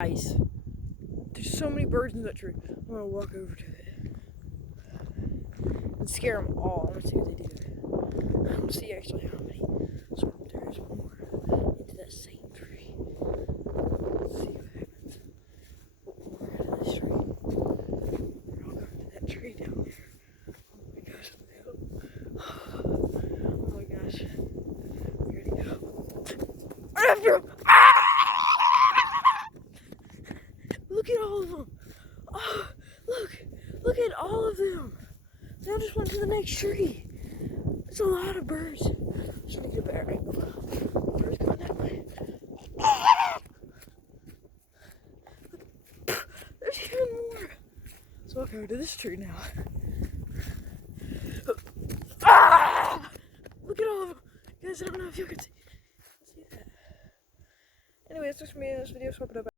Guys, there's so many birds in that tree. I'm gonna walk over to it and scare them all. I'm gonna see what they do. I'm gonna see actually how many. So there's more into that same tree. Let's see what happens. More out of this tree. I'll go to that tree down there. Oh my gosh. Oh my gosh. Here we go. Right after him. Look at all of them. Oh, look at all of them. They all just went to the next tree. It's a lot of birds. Just need to get a better angle. Birds going that way. There's even more. So I'll go to this tree now. Look at all of them. Guys, I don't know if you can see that. Anyway, that's just for me in this video. So